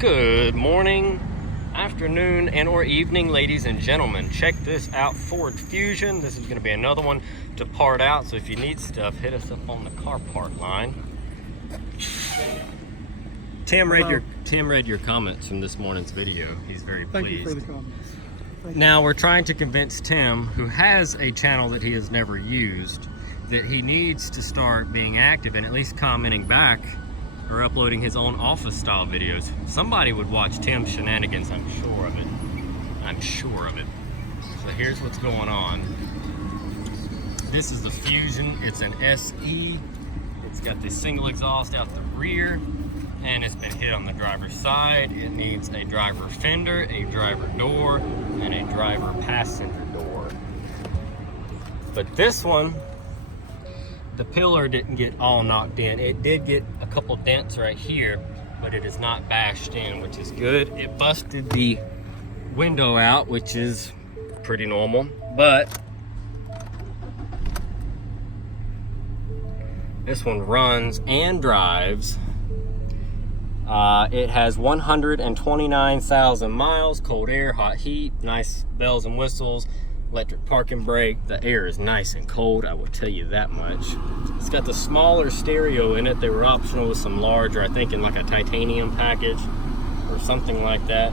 Good morning, afternoon, and or evening, ladies and gentlemen. Check this out, Ford Fusion. This is going to be another one to part out, so if you need stuff, hit us up on the car part line. Tim read your comments from this morning's video. He's very pleased. Thank you for the comments. Now we're trying to convince Tim, who has a channel that he has never used, that he needs to start being active and at least commenting back or uploading his own office style videos. Somebody would watch Tim's shenanigans, I'm sure of it. I'm sure of it. So here's what's going on. This is the Fusion. It's an SE. It's got the single exhaust out the rear, and it's been hit on the driver's side. It needs a driver fender, a driver door, and a driver passenger door. But this one, the pillar didn't get all knocked in. It did get a couple dents right here, but it is not bashed in, which is good. It busted the window out, which is pretty normal, but this one runs and drives. It has 129,000 miles, cold air, hot heat, nice bells and whistles, electric parking brake. The air is nice and cold, I will tell you that much. It's got the smaller stereo in it. They were optional with some larger, I think in like a titanium package or something like that.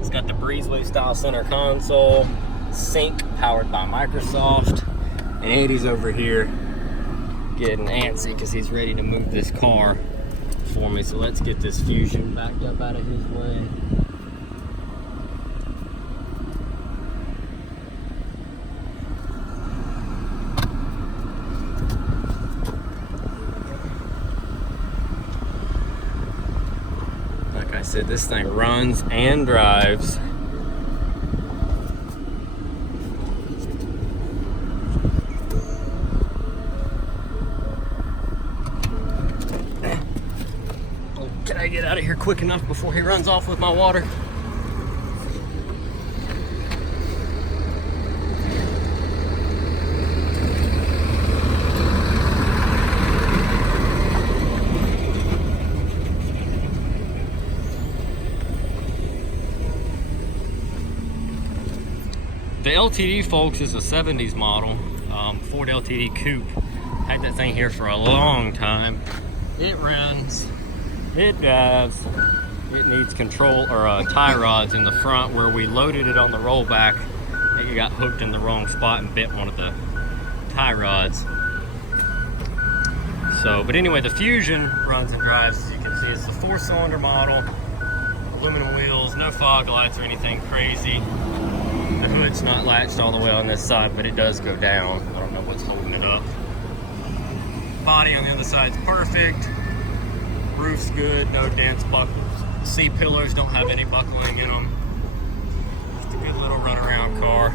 It's got the breezeway style center console, sync powered by Microsoft, and Eddie's over here getting antsy because he's ready to move this car for me. So let's get this Fusion backed up out of his way. Like I said, this thing runs and drives. Can I get out of here quick enough before he runs off with my water? The LTD, folks, is a 70s model, Ford LTD Coupe. Had that thing here for a long time. It runs, it drives, it needs control or tie rods in the front. Where we loaded it on the rollback, it got hooked in the wrong spot and bent one of the tie rods. So, but anyway, the Fusion runs and drives. As you can see, it's a 4-cylinder model, aluminum wheels, no fog lights or anything crazy. The hood's not latched all the way on this side, but it does go down. I don't know what's holding it up. Body on the other side's perfect. Roof's good, no dents, buckles. C-pillars don't have any buckling in them. Just a good little runaround car.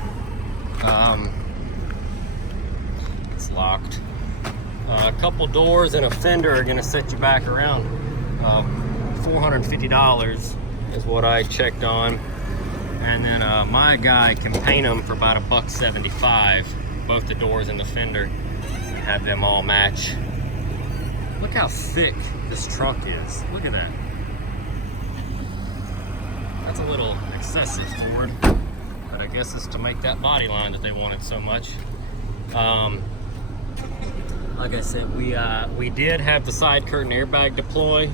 It's locked. A couple doors and a fender are gonna set you back around $450 is what I checked on. And then my guy can paint them for about $175, both the doors and the fender, and have them all match. Look how thick this trunk is. Look at that. That's a little excessive, Ford, but I guess it's to make that body line that they wanted so much. Like I said, we did have the side curtain airbag deploy.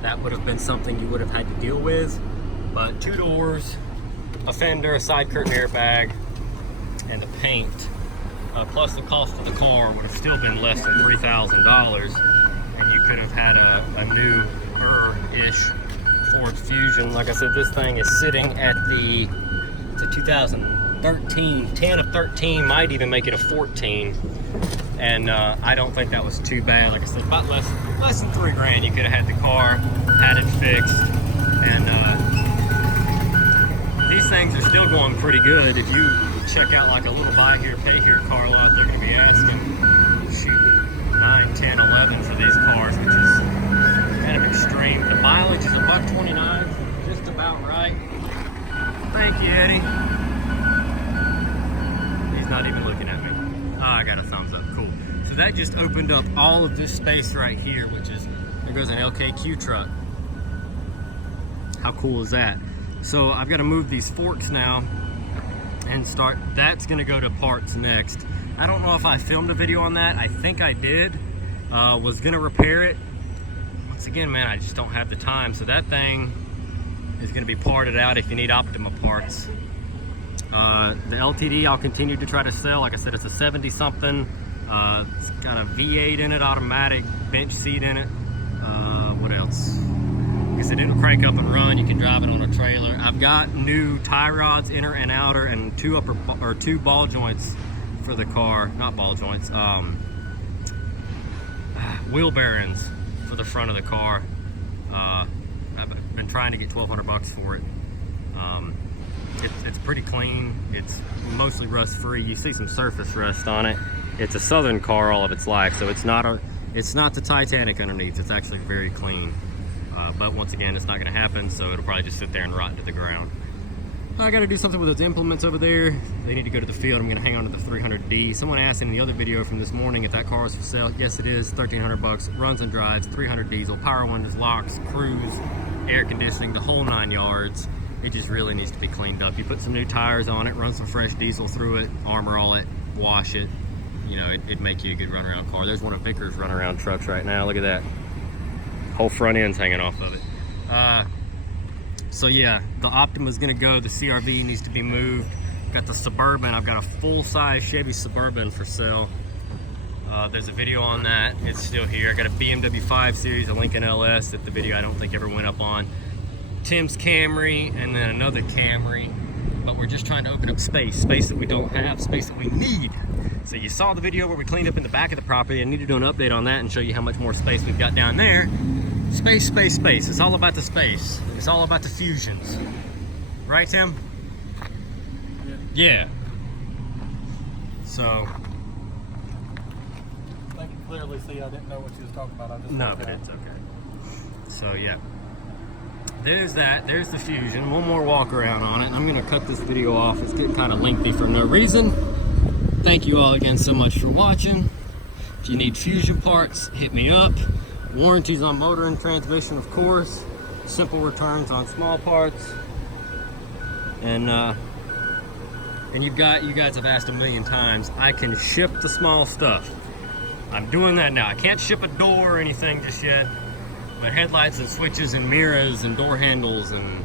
That would have been something you would have had to deal with, but 2 doors, a fender, a side curtain airbag, and the paint, plus the cost of the car would have still been less than $3,000, and you could have had a new-ish Ford Fusion. Like I said, this thing is sitting at it's a 2013, 10 of 13, might even make it a 14, and I don't think that was too bad. Like I said, about less than $3 grand, you could have had the car, had it fixed, and these things are still going pretty good. If you check out like a little buy here, pay here car lot, they're gonna be asking, shoot, 9, 10, 11 for these cars, which is kind of extreme. The mileage is $129, just about right. Thank you, Eddie. He's not even looking at me. Oh, I got a thumbs up, cool. So that just opened up all of this space right here, which is, there goes an LKQ truck. How cool is that? So I've got to move these forks now and start. That's gonna go to parts next. I don't know if I filmed a video on that. I think I did. Was gonna repair it. Once again, man, I just don't have the time. So that thing is gonna be parted out if you need Optima parts. The LTD I'll continue to try to sell. Like I said, it's a 70 something. It's got a V8 in it, automatic bench seat in it. What else? I said it'll crank up and run. You can drive it on a trailer. I've got new tie rods, inner and outer, and two ball joints for the car. Not ball joints. Wheel bearings for the front of the car. I've been trying to get $1,200 for it. It's pretty clean. It's mostly rust free. You see some surface rust on it. It's a Southern car all of its life, so it's not the Titanic underneath. It's actually very clean. But once again, it's not going to happen, so it'll probably just sit there and rot to the ground. I got to do something with those implements over there. They need to go to the field. I'm going to hang on to the 300D. Someone asked in the other video from this morning if that car is for sale. Yes, it is. $1,300. Runs and drives. 300 diesel. Power windows, locks, cruise, air conditioning, the whole 9 yards. It just really needs to be cleaned up. You put some new tires on it, run some fresh diesel through it, armor all it, wash it. You know, it'd make you a good runaround car. There's one of Vickers runaround trucks right now. Look at that. Whole front end's hanging off of it. So yeah, the Optima's gonna go. The CRV needs to be moved. Got the Suburban. I've got a full-size Chevy Suburban for sale. There's a video on that. It's still here. I got a BMW 5 Series, a Lincoln LS that the video I don't think ever went up on. Tim's Camry, and then another Camry. But we're just trying to open up space that we don't have, space that we need. So you saw the video where we cleaned up in the back of the property. I need to do an update on that and show you how much more space we've got down there. Space, space, space. It's all about the space. It's all about the fusions. Right, Tim? Yeah. So. I can clearly see I didn't know what you was talking about. I just No, but it's okay. So, yeah. There's that. There's the Fusion. One more walk around on it. And I'm going to cut this video off. It's getting kind of lengthy for no reason. Thank you all again so much for watching. If you need Fusion parts, hit me up. Warranties on motor and transmission, of course. Simple returns on small parts. And you guys have asked a million times, I can ship the small stuff. I'm doing that now. I can't ship a door or anything just yet. But headlights and switches and mirrors and door handles and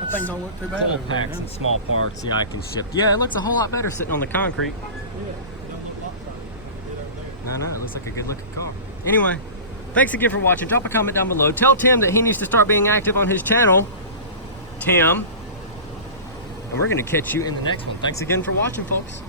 that thing don't look too bad. coil packs and small parts, yeah, I can ship. Yeah, it looks a whole lot better sitting on the concrete. Yeah, it don't look like something. I know, it looks like a good looking car. Anyway, thanks again for watching. Drop a comment down below. Tell Tim that he needs to start being active on his channel. Tim. And we're going to catch you in the next one. Thanks again for watching, folks.